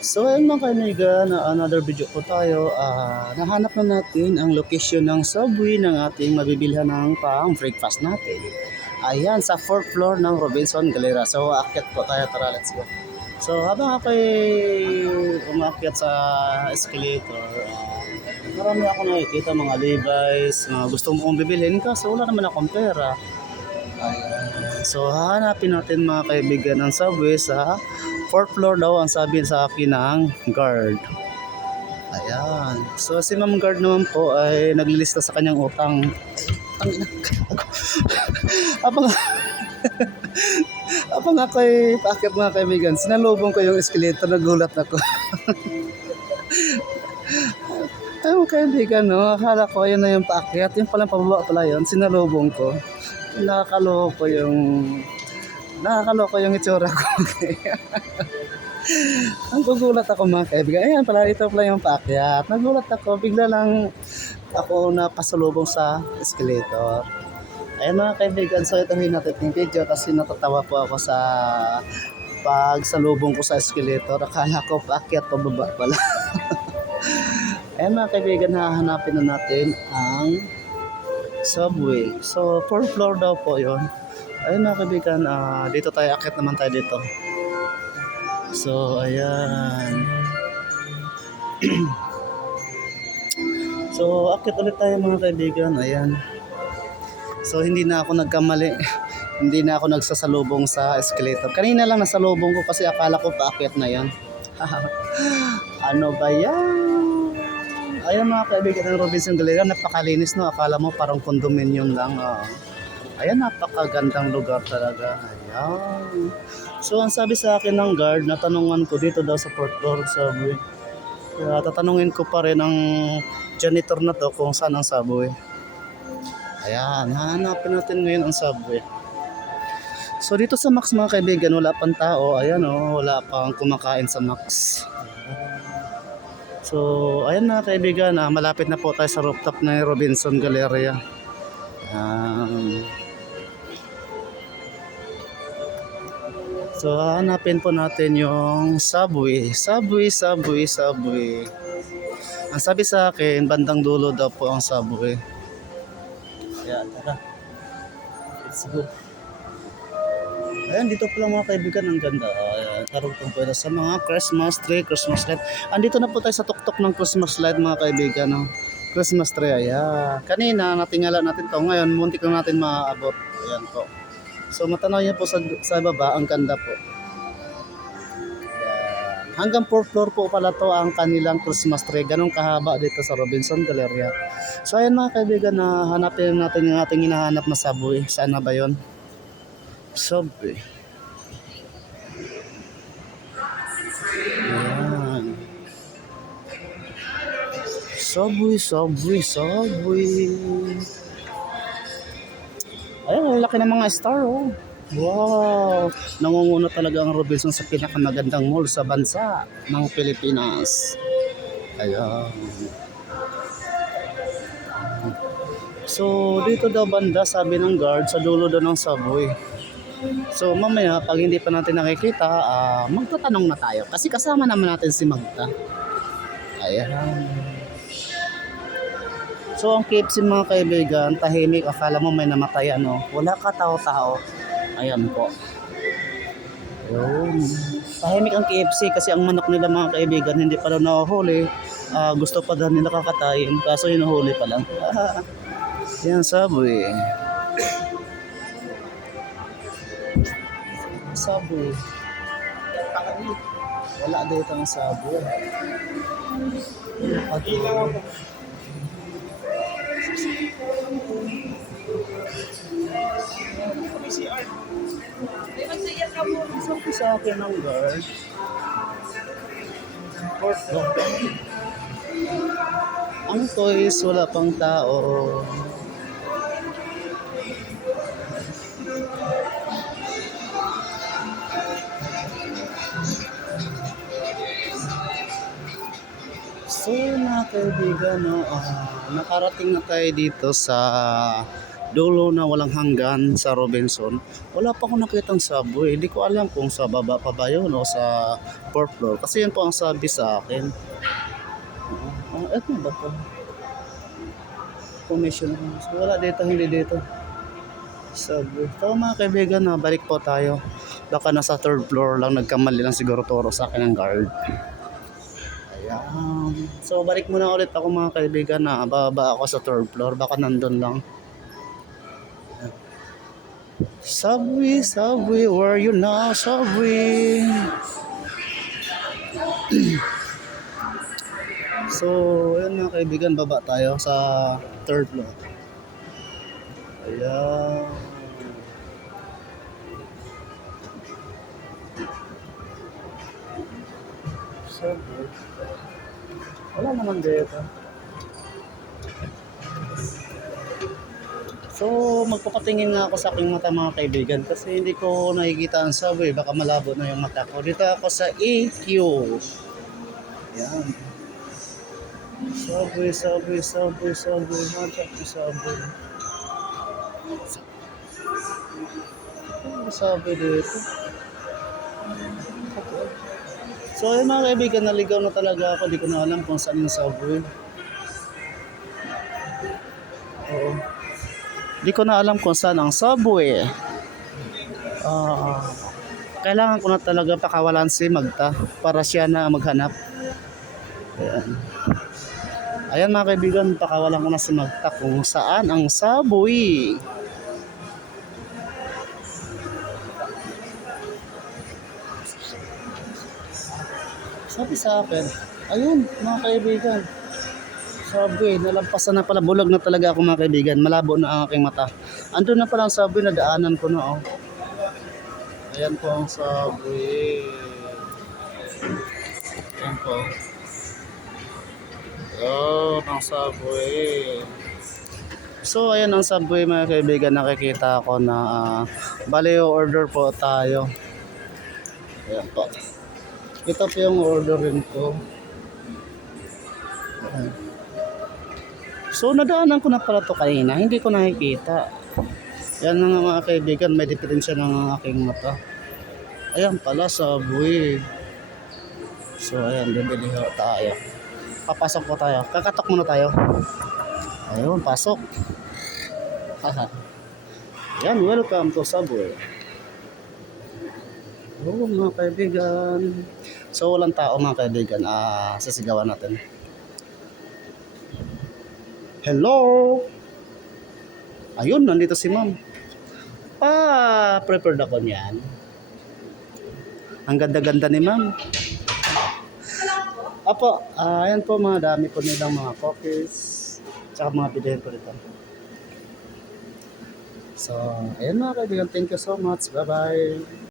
So ayun mga kaibigan, another video po tayo. Nahanap na natin ang location ng subway ng ating mabibilhan ng pang breakfast natin. Ayan, sa 4th floor ng Robinson Galera. So aakyat po tayo, tara, let's go. So habang ako'y umakyat sa escalator, marami ako nakikita mga Levi's, mga gusto mong bibilhin kaso wala naman akong pera. Ayan. So hahanapin natin mga kaibigan ng subway sa 4th floor daw ang sabi sa akin ng guard. Ayan. So si Ma'am Guard naman po ay naglilista sa kanyang utang. Ang ina. Abang abang ako'y paakyat mga kaibigan, sinalubong ko yung escalator, nagulat ako. Ay mga kaibigan, no, akala ko yun na yung paakyat, yung palang pababa pala yun, sinalubong ko. Nakakaloko yung itsura ko. Ang gugulat ako mga kaibigan. Ayan pala, ito pala yung paakyat. Nagulat ako, bigla lang ako napasalubong sa escalator. Ayan mga kaibigan, so ito natin yung video kasi natatawa po ako sa pagsalubong ko sa escalator. Akala ko paakyat, pababa pala. Ayan mga kaibigan, hahanapin na natin ang subway. So 4th floor daw po yun. Ayun mga kaibigan, dito tayo, akit naman tayo dito. So ayan. So akit ulit tayo mga kaibigan, ayan. So hindi na ako nagkamali. Hindi na ako nagsasalubong sa escalator. Kanina lang nasalubong ko kasi akala ko paakyat na yan. Ano ba yan? Ayan mga kaibigan ng Robinson Galera, napakalinis, no? Akala mo parang condominium lang. Ayan, napakagandang lugar talaga. Ayan. So ang sabi sa akin ng guard, natanungan ko dito daw sa 4th floor subway. Kaya tatanungin ko pa rin ang janitor na to kung saan ang subway. Ayan, hanapin natin ngayon ang subway. So dito sa Max mga kaibigan, wala pang tao. Ayan wala pang kumakain sa Max. So ayan mga kaibigan, malapit na po tayo sa rooftop ng Robinson Galleria. So hanapin po natin yung subway. Ang sabi sa akin, bandang dulo daw po ang subway. Kaya tara, let's go. Ayan, dito po lang mga kaibigan, ang ganda. Karugtong po sa mga Christmas tree, Christmas light. Andito na po tayo sa tuktok ng Christmas light mga kaibigan. No? Christmas tree, ayan. Kanina, natingala natin to. Ngayon, muntik lang natin maaabot. Ayan po. So matanaw niyo po sa baba, ang ganda po. Ayan. Hanggang 4th floor po pala to ang kanilang Christmas tree. Ganun kahaba dito sa Robinson Galleria. So ayan mga kaibigan, hanapin natin yung ating hinahanap na subway. Saan na ba yun? Subway. Ayan. Subway. Ayun, ang laki ng mga star, oh. Wow! Nangunguna talaga ang Robinson sa pinakamagandang mall sa bansa ng Pilipinas. Ayan. So, dito daw banda, sabi ng guard, sa dulo daw ng subway. So, mamaya, pag hindi pa natin nakikita, magtatanong na tayo. Kasi kasama naman natin si Magda. Ayan. So ang KFC mga kaibigan, tahimik, akala mo may namatay wala ka tao-tao. Ayan po. Yun. Tahimik ang KFC kasi ang manok nila mga kaibigan hindi pa daw nahuhuli. Gusto pa daw nila kakatayin kaso hinuhuli pa lang. Yan subway. Subway. Wala dito ang subway. PCR. Sabi sa akin ng guard. Ang toys, wala pang tao. So mga kaibigan, nakarating na tayo dito sa dulo na walang hanggan sa Robinson, wala pa akong nakitang subway. Hindi ko alam kung sa baba pa ba yun o sa fourth floor. Kasi yun po ang sabi sa akin. Eto ba to? Commission. Wala dito, hindi dito. Subway. So mga kaibigan, balik po tayo. Baka nasa third floor lang, nagkamali lang siguro turo sa akin ng guard. Ayan. So balik muna ulit ako mga kaibigan, na bababa ako sa third floor. Baka nandun lang. Subway, subway, where you now, subway? So, ayun mga kaibigan, baba tayo sa third floor. Ayan. Subway. Wala naman dito. So, magpapatingin nga ako sa aking mata mga kaibigan kasi hindi ko nakikita ang subway. Baka malabo na yung mata ko. Dito ako sa EQ. Yan. Subway, subway, subway, subway. Hanap ko subway. Ano subway dito? So, ayun mga kaibigan, naligaw na talaga ako. Hindi ko na alam kung saan yung subway. Oo. Di ko na alam kung saan ang subway. Kailangan ko na talaga pakawalan si Magta para siya na maghanap. Ayan. Ayan mga kaibigan, pakawalan ko na si Magta kung saan ang subway. Sabi sa akin, ayun mga kaibigan, subway, nalampasan na pala, bulag na talaga ako mga kaibigan, malabo na ang aking mata. Andun na pala ang subway, na daanan ko na oh. Ayan po ang subway. Ayan po. Ayan ang subway. So ayan ang subway mga kaibigan, nakikita ko na bali order po tayo. Ayan po. Ito po yung orderin ko. Ayan. So nadaanan ko na pala to kanina, hindi ko nakikita. Yan nga mga kaibigan, may diferensya ng aking mata. Ayan pala, subway. So ayan, bibili ho tayo. Papasok po tayo. Kakatok muna tayo. Ayun, pasok. Haha. Yan, welcome to Subway. Oo mga kaibigan. So walang tao mga kaibigan, sisigawan natin. Hello! Ayun, nandito si ma'am. Prepared ako niyan. Ang ganda-ganda ni ma'am. Apo, ayan po, mga dami po nilang mga coffees. Tsaka mga bilihin po dito. So, ayan mga kaibigan, thank you so much. Bye-bye.